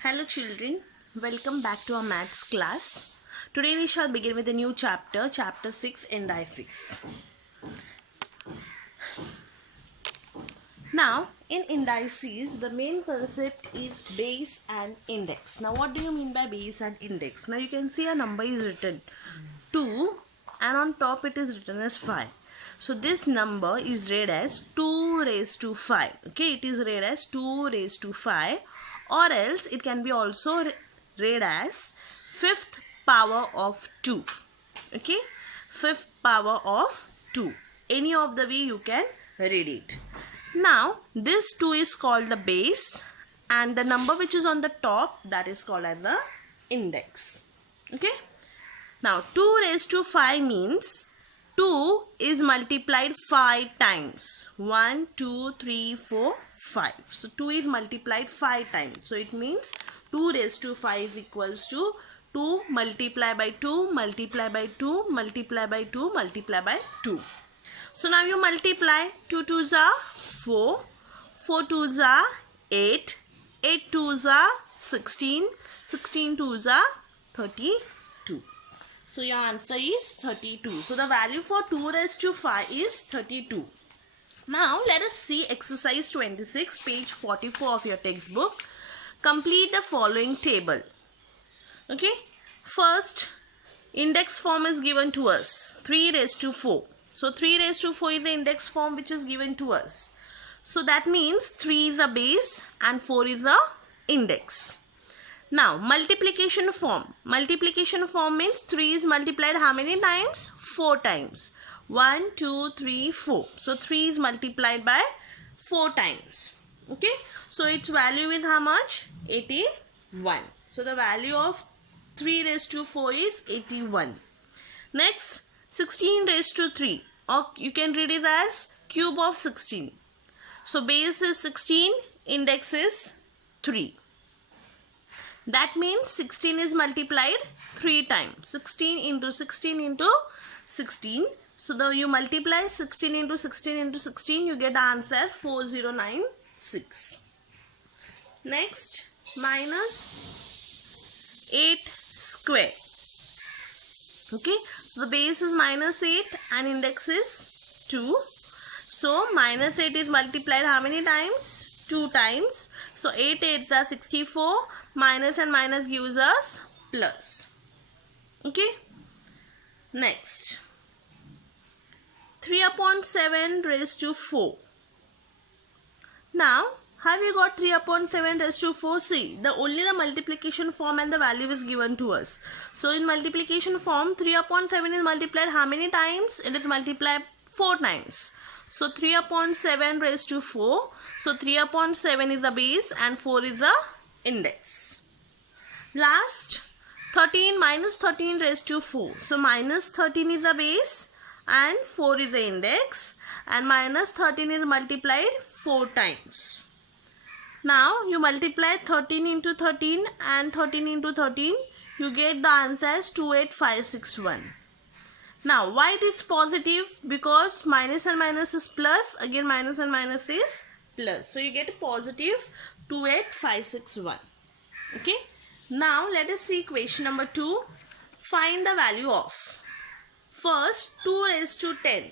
Hello children, welcome back to our maths class. Today we shall begin with a new chapter, chapter 6, indices. Now, in indices, the main concept is base and index. Now, what do you mean by base and index? Now, you can see a number is written 2 and on top it is written as 5. So, this number is read as 2 raised to 5. Okay, it is read as 2 raised to 5, or else it can be also read as 5th power of 2. Okay, 5th power of 2. Any of the way you can read it. Now, this 2 is called the base and the number which is on the top, that is called as the index. Okay. Now, 2 raised to 5 means 2 is multiplied 5 times. 1, 2, 3, 4, 5. So, 2 is multiplied 5 times. So, it means 2 raised to 5 is equals to 2 multiply by 2 multiply by 2 multiply by 2 multiply by 2. So, now you multiply 2 2s are 4, 4 2s are 8, 8 2s are 16, 16 2s are 32. So, your answer is 32. So, the value for 2 raised to 5 is 32. Now, let us see exercise 26, page 44 of your textbook. Complete the following table. Okay. First, index form is given to us, 3 raised to 4. So, 3 raised to 4 is the index form which is given to us. So, that means 3 is a base and 4 is a index. Now, multiplication form. Multiplication form means 3 is multiplied how many times? 4 times. 1, 2, 3, 4. So, 3 is multiplied by 4 times. Okay. So, its value is how much? 81. So, the value of 3 raised to 4 is 81. Next, 16 raised to 3. Or you can read it as cube of 16. So, base is 16, index is 3. That means 16 is multiplied 3 times. 16 into 16 into 16. So, you multiply 16 into 16 into 16, you get the answer as 4096. Next, minus 8 square. Okay, so the base is minus 8 and index is 2. So, minus 8 is multiplied how many times? 2 times. So, 8 8s are 64. Minus and minus gives us plus. Okay. Next, 3 upon 7 raised to 4. Now, have you got 3 upon 7 raised to 4? See, only the multiplication form and the value is given to us. So, in multiplication form, 3 upon 7 is multiplied how many times? It is multiplied 4 times. So, 3 upon 7 raised to 4. So, 3 upon 7 is the base and 4 is the index. Last, 13 minus 13 raised to 4. So, minus 13 is the base and 4 is the index, and minus 13 is multiplied 4 times. Now, you multiply 13 into 13 and 13 into 13, you get the answer as 28561. Now, why it is positive? Because minus and minus is plus, again minus and minus is plus. So, you get a positive 28561. Okay. Now, let us see question number 2. Find the value of. First, 2 raised to 10.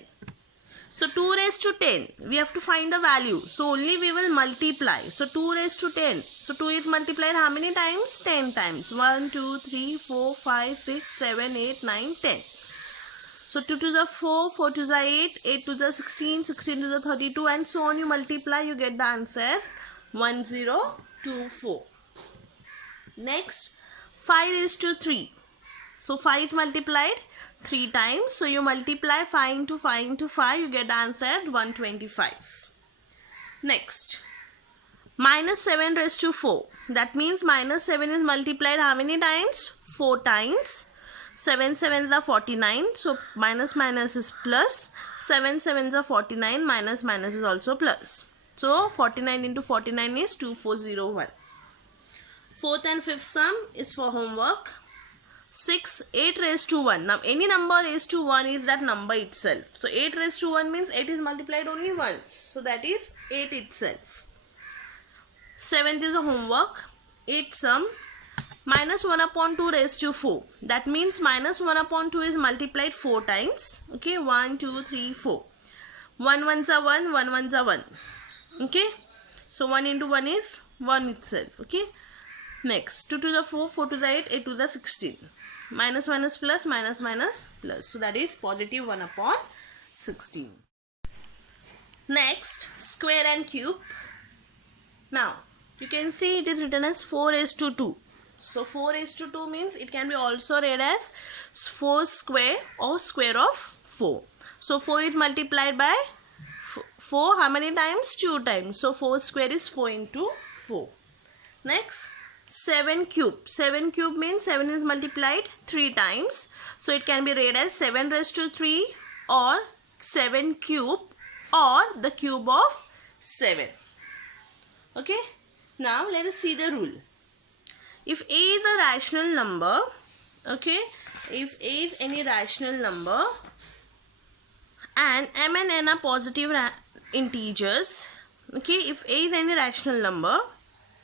So, 2 raised to 10, we have to find the value. So, only we will multiply. So, 2 raised to 10. So, 2 is multiplied how many times? 10 times. 1, 2, 3, 4, 5, 6, 7, 8, 9, 10. So, 2 to the 4, 4 to the 8, 8 to the 16, 16 to the 32 and so on. You multiply, you get the answer as 1024. Next, 5 raised to 3. So, 5 is multiplied 3 times. So, you multiply 5 into 5 into 5, you get the answer as 125. Next, minus 7 raised to 4. That means minus 7 is multiplied how many times? 4 times. 7 7s are 49. So, minus minus is plus. 7 7s are 49. Minus minus is also plus. So, 49 into 49 is 2401. Fourth and fifth sum is for homework. 6, 8 raised to 1. Now, any number raised to 1 is that number itself. So, 8 raised to 1 means 8 is multiplied only once. So, that is 8 itself. 7th is a homework. 8 sum, minus 1 upon 2 raised to 4. That means minus 1 upon 2 is multiplied 4 times. Okay, 1, 2, 3, 4. 1 ones are 1, 1 ones are 1. Okay, so 1 into 1 is 1 itself. Okay, next 2 to the 4, 4 to the 8, 8 to the 16. Minus minus plus, minus minus plus. So that is positive 1 upon 16. Next, square and cube. Now, you can see it is written as 4 raised to 2. So 4 raised to 2 means it can be also read as 4 square or square of 4. So 4 is multiplied by 4 how many times? 2 times. So 4 square is 4 into 4. Next, 7 cube. 7 cube means 7 is multiplied 3 times. So it can be read as 7 raised to 3 or 7 cube or the cube of 7. Okay. Now let us see the rule. If A is a rational number, okay, if A is any rational number and M and N are positive integers, okay, if A is any rational number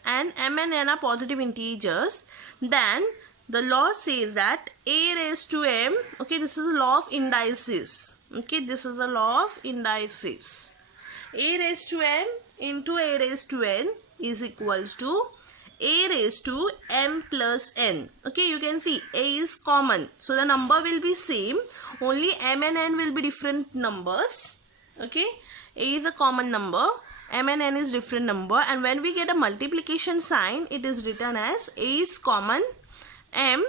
and M and N are positive integers, then the law says that A raised to M, okay, this is a law of indices, okay, this is a law of indices. A raised to M into A raised to N is equals to A raised to M plus N. Okay, you can see A is common, so the number will be same, only M and N will be different numbers. Okay, A is a common number, M and N is different number, and when we get a multiplication sign, it is written as A is common, M.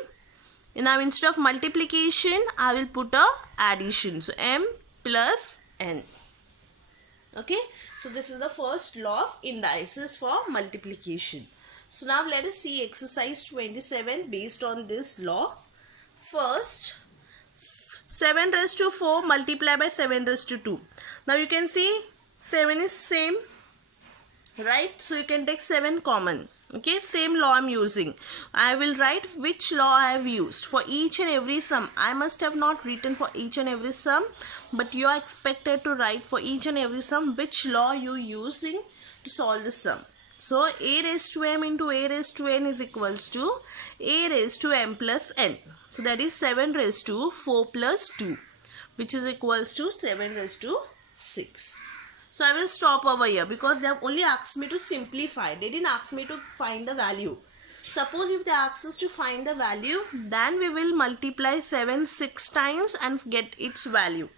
Now instead of multiplication, I will put a addition, so M plus N. Okay, so this is the first law of indices for multiplication. So now let us see exercise 27 based on this law. First, 7 raised to 4 multiplied by 7 raised to 2. Now you can see 7 is same, right? So you can take 7 common. Okay, same law I am using. I will write which law I have used for each and every sum. I must have not written for each and every sum, but you are expected to write for each and every sum which law you are using to solve the sum. So A raised to M into A raised to N is equals to A raised to M plus N. So that is 7 raised to 4 plus 2, which is equals to 7 raised to 6. So I will stop over here because they have only asked me to simplify. They didn't ask me to find the value. Suppose if they ask us to find the value, then we will multiply 7 6 times and get its value.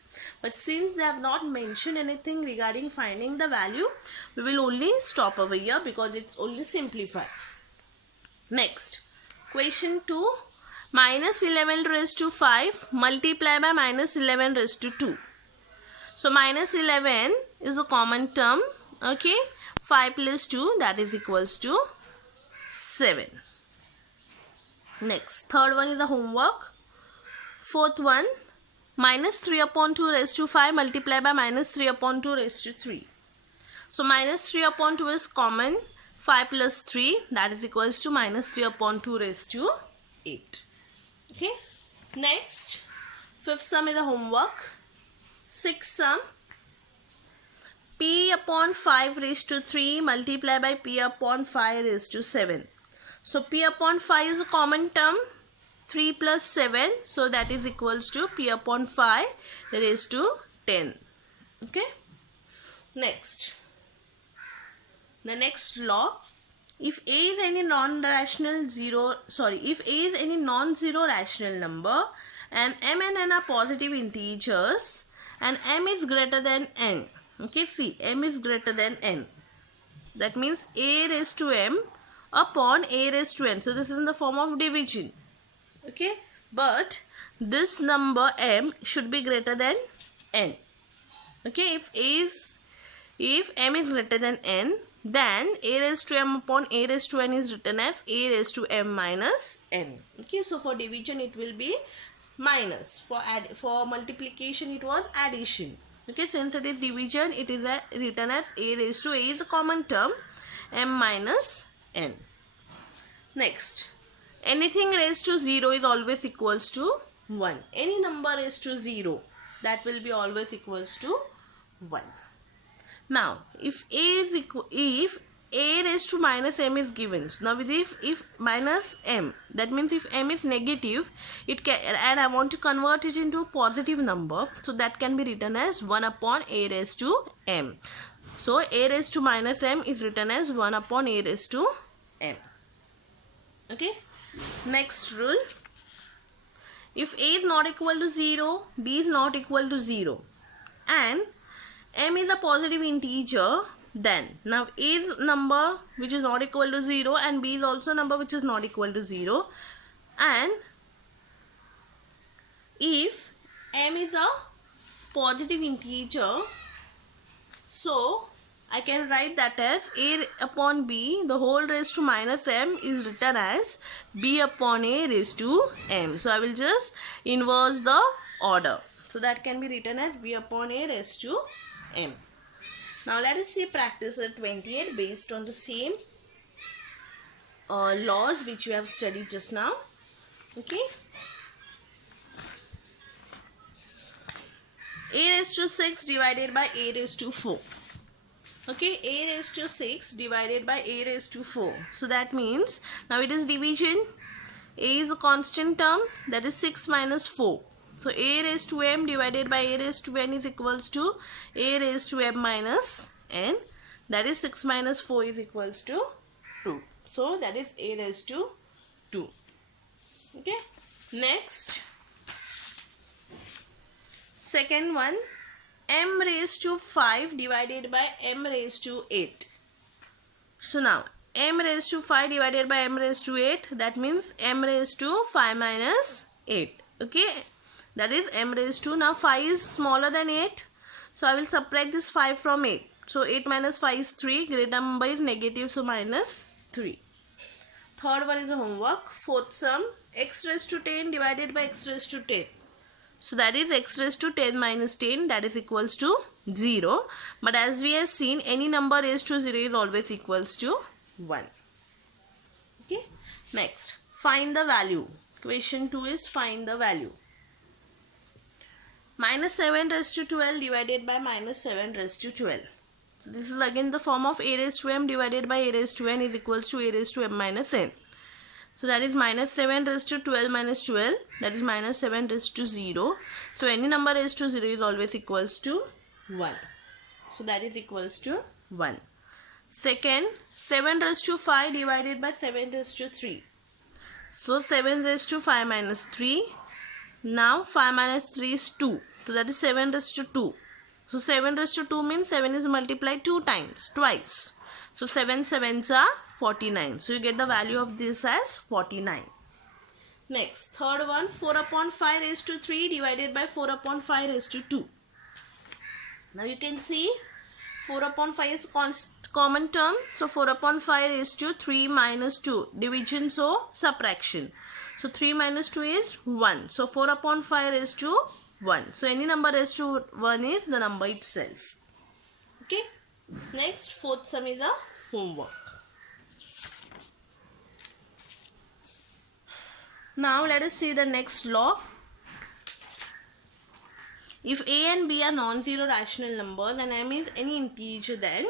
But since they have not mentioned anything regarding finding the value, we will only stop over here because it's only simplify. Next, question 2. Minus 11 raised to 5 multiply by minus 11 raised to 2. So minus 11 is a common term. Okay, 5 plus 2, that is equals to 7. Next, third one is the homework. Fourth one, minus 3 upon 2 raised to 5 multiply by minus 3 upon 2 raised to 3. So minus 3 upon 2 is common. 5 plus 3, that is equals to minus 3 upon 2 raised to 8. Okay. Next, fifth sum is the homework. Sixth sum, P upon 5 raised to 3 multiply by P upon 5 raised to 7. So P upon 5 is a common term. 3 plus 7, so that is equals to P upon 5 raised to 10. Okay. Next, the next law, if A is any if A is any non-zero rational number and M and N are positive integers and M is greater than N. Okay, see, M is greater than N. That means A raised to M upon A raised to N. So this is in the form of division. Okay, but this number M should be greater than N. Okay, if M is greater than N, then A raised to M upon A raised to N is written as A raised to M minus N. Okay, so for division it will be minus. For multiplication it was addition. Okay, since it is division, it is written as A raised to A is a common term, M minus N. Next, anything raised to 0 is always equals to 1. Any number raised to 0, that will be always equals to 1. Now, if A a raised to minus m is given. So now if minus m, that means if m is negative, it can, and I want to convert it into a positive number, so that can be written as 1 upon a raised to m. So a raised to minus m is written as 1 upon a raised to m. Okay. Next rule. If a is not equal to 0, b is not equal to 0, and m is a positive integer, then now a is number which is not equal to 0 and b is also number which is not equal to 0, and if m is a positive integer, so I can write that as a upon b the whole raised to minus m is written as b upon a raised to m. So I will just inverse the order. So that can be written as b upon a raised to m. Now let us see practice at 28 based on the same laws which we have studied just now. Okay. A raised to 6 divided by a raised to 4. Okay, a raised to 6 divided by a raised to 4. So that means now it is division. A is a constant term, that is 6 minus 4. So a raised to m divided by a raised to n is equals to a raised to m minus n. That is 6 minus 4 is equals to 2. So that is a raised to 2. Okay. Next, second one, m raised to 5 divided by m raised to 8. So now m raised to 5 divided by m raised to 8, that means m raised to 5 minus 8. Okay, that is m raised to, now 5 is smaller than 8, so I will subtract this 5 from 8. So 8 minus 5 is 3, greater number is negative, so minus 3. Third one is a homework. Fourth sum, x raised to 10 divided by x raised to 10. So that is x raised to 10 minus 10, that is equals to 0. But as we have seen, any number raised to 0 is always equals to 1. Okay. Next, find the value. Question 2 is find the value. Minus 7 raised to 12 divided by minus 7 raised to 12. So this is again the form of a raised to m divided by a raised to n is equals to a raised to m minus n. So that is minus 7 raised to 12 minus 12, that is minus 7 raised to 0. So any number raised to 0 is always equals to 1. So that is equals to 1. Second, 7 raised to 5 divided by 7 raised to 3. So 7 raised to 5 minus 3. Now 5 minus 3 is 2. So that is 7 raised to 2. So 7 raised to 2 means 7 is multiplied 2 times, twice. So 7 sevens are 49. So you get the value of this as 49. Next, third one, 4 upon 5 raised to 3 divided by 4 upon 5 raised to 2. Now you can see 4 upon 5 is common term. So 4 upon 5 raised to 3 minus 2. Division, so subtraction. So 3 minus 2 is 1. So 4 upon 5 raised to 1. So any number raised to 1 is the number itself. Okay. Next, fourth sum is a homework. Now let us see the next law. If a and b are non-zero rational numbers and m is any integer, then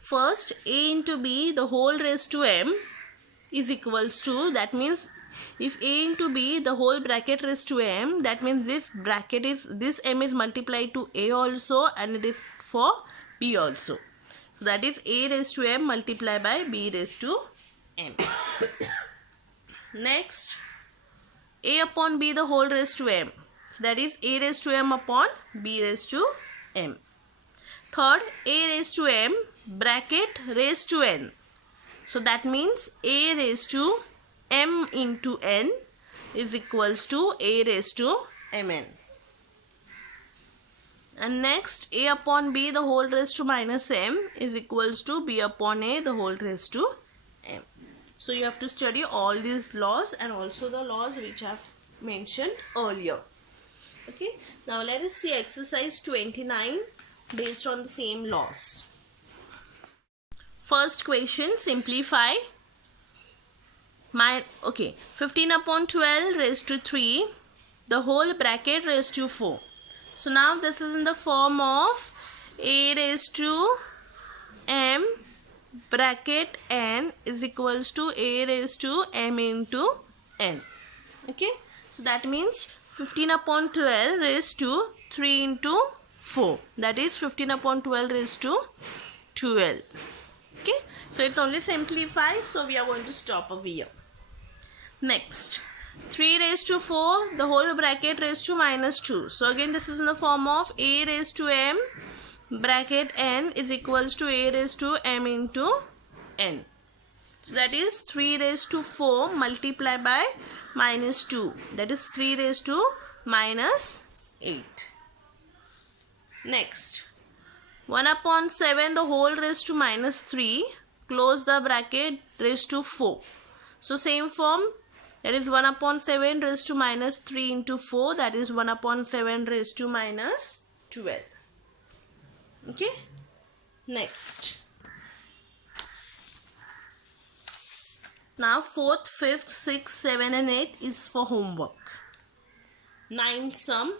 first a into b the whole raised to m is equals to, that means if a into b the whole bracket raised to m, that means this bracket is, this m is multiplied to a also and it is for b also. So that is a raised to m multiplied by b raised to m. Next, a upon b the whole raised to m. So that is a raised to m upon b raised to m. Third, a raised to m bracket raised to n. So that means a raised to m into n is equals to a raised to mn. And next, a upon b the whole raised to minus m is equals to b upon a the whole raised to m. So you have to study all these laws and also the laws which I have mentioned earlier. Okay. Now let us see exercise 29 based on the same laws. First question, simplify. 15 upon 12 raised to 3, the whole bracket raised to 4. So now this is in the form of a raised to m bracket n is equals to a raised to m into n. Okay, so that means 15 upon 12 raised to 3 into 4, that is 15 upon 12 raised to 12. Okay, so it's only simplify, so we are going to stop over here. Next, 3 raised to 4, the whole bracket raised to minus 2. So again this is in the form of a raised to m bracket n is equals to a raised to m into n. So that is 3 raised to 4 multiplied by minus 2. That is 3 raised to minus 8. Next, 1 upon 7 the whole raised to minus 3, close the bracket, raised to 4. So same form, that is 1 upon 7 raised to minus 3 into 4, that is 1 upon 7 raised to minus 12. Okay, next. Now 4th, 5th, 6th, 7 and 8 is for homework. 9 sum,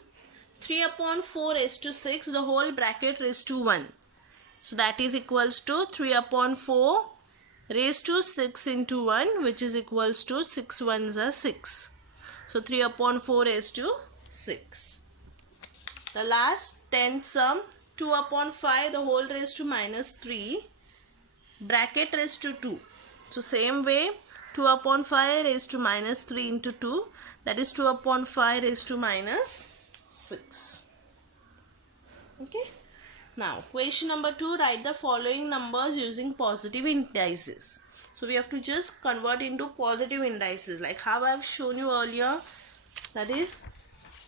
3 upon 4 raised to 6, the whole bracket raised to 1. So that is equals to 3 upon 4 raised to 6 into 1, which is equals to 6 ones are 6. So 3 upon 4 raised to 6. The last 10th sum, 2 upon 5 the whole raised to minus 3, bracket raised to 2. So same way, 2 upon 5 raised to minus 3 into 2, that is 2 upon 5 raised to minus 6. Okay. Now question number 2, write the following numbers using positive indices. So we have to just convert into positive indices like how I have shown you earlier, that is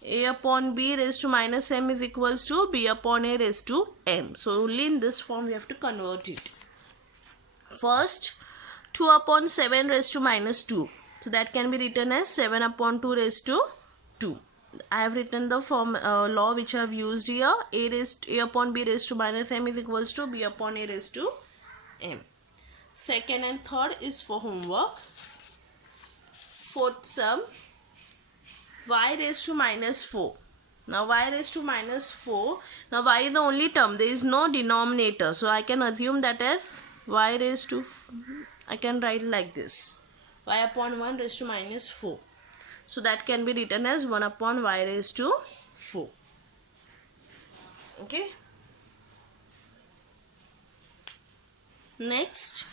a upon b raised to minus m is equals to b upon a raised to m. So only in this form we have to convert it. First, 2 upon 7 raised to minus 2. So that can be written as 7 upon 2 raised to 2. I have written the form law which I have used here. A upon b raised to minus m is equals to b upon a raised to m. Second and third is for homework. Fourth sum, y raised to minus 4. Now y raised to minus 4. Now y is the only term. There is no denominator. So I can assume that as y raised to, I can write like this. Y upon 1 raised to minus 4. So that can be written as 1 upon y raised to 4. Okay. Next,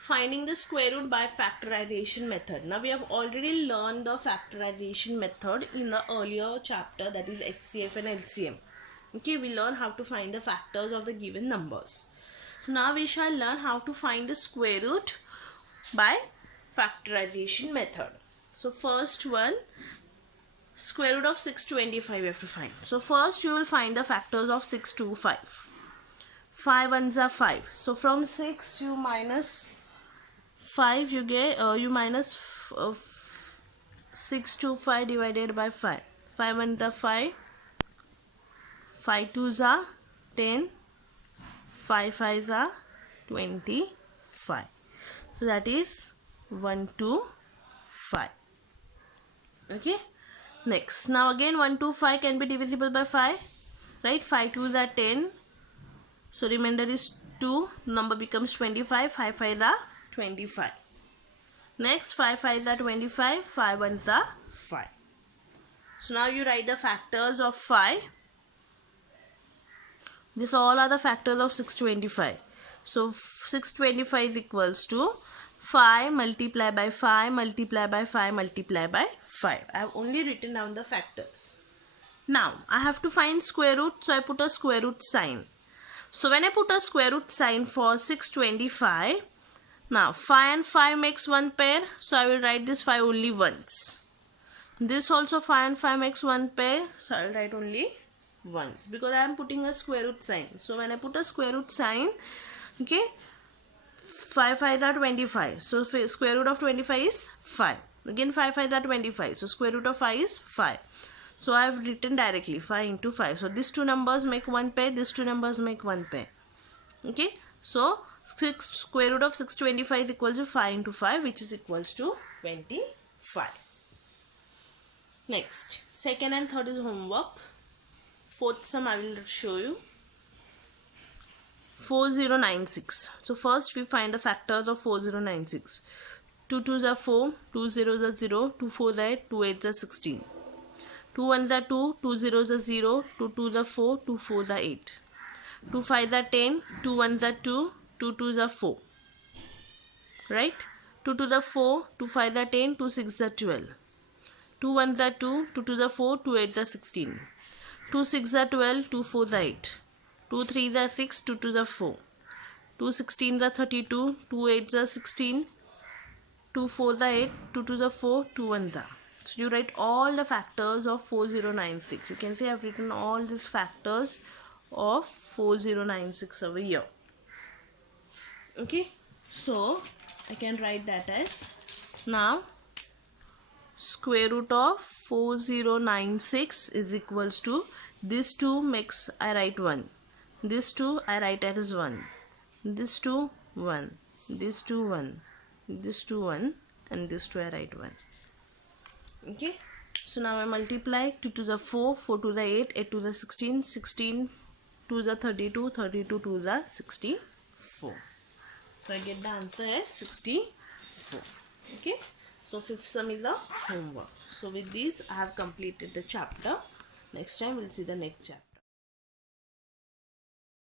finding the square root by factorization method. Now we have already learned the factorization method in the earlier chapter, that is HCF and LCM. Okay, we learn how to find the factors of the given numbers. So now we shall learn how to find the square root by factorization method. So first one, square root of 625 we have to find. So first you will find the factors of 625. 5 ones are 5. So from 6 you minus 5, you get you minus 625 divided by 5. 5 ones are 5. 5 twos are 10. 5 fives are 25. So that is 1, 2, 5. Okay. Next, now again 1, 2, 5 can be divisible by 5, right? 5 twos are 10. So remainder is 2. Number becomes 25. 5 5s are 25. Next, 5 5s are 25. 5 1s are 5. So now you write the factors of 5. These all are the factors of 625. So 625 is equals to 5 multiplied by 5 multiplied by 5 multiplied by 5. I have only written down the factors. Now I have to find square root, so I put a square root sign. So when I put a square root sign for 625, now 5 and 5 makes one pair, so I will write this 5 only once. This also 5 and 5 makes one pair, so I will write only once because I am putting a square root sign. So when I put a square root sign, okay, 5 5s are 25. So square root of 25 is 5. Again 5 5s are 25. So square root of 5 is 5. So I have written directly 5 into 5. So these two numbers make one pair. These two numbers make one pair. Okay. So square root of 625 is equal to 5 into 5, which is equals to 25. Next, second and third is homework. Fourth sum I will show you. 4096. So first we find the factors of 4096. 2 2s are 4, 2 0s are 0, 2 4s are 8, 2 8s are 16. 2 1s are 2, 2 0s are 0, 2 2s are 4, 2 4s are 8. 2 5s are 10, 2 1s are 2, 2 2s are 4. Right? 2 2s are 4, 2 5s are 10, 2 6s are 12. 2 1s are 2, 2 2s are 4, 2 8s are 16. 2 6s are 12, 2 4s are 8. 2 3s are 6, 2 2s are 4. 2 16s are 32, 2 8s are 16. 2 4s are 8, 2 2s are 4, 2 1s are. So you write all the factors of 4096. You can see I've written all these factors of 4096 over here. Okay, so I can write that as, now square root of 4096 is equals to, this 2 makes, I write 1. This 2 I write as 1. This 2 1. This 2 1. This 2 1, and this 2 I write 1. Okay, so now I multiply. 2 to the 4, 4 to the 8, 8 to the 16, 16 to the 32, 32 to the 64. So I get the answer as 64. Okay, so fifth sum is a homework. So with these I have completed the chapter. Next time we'll see the next chapter.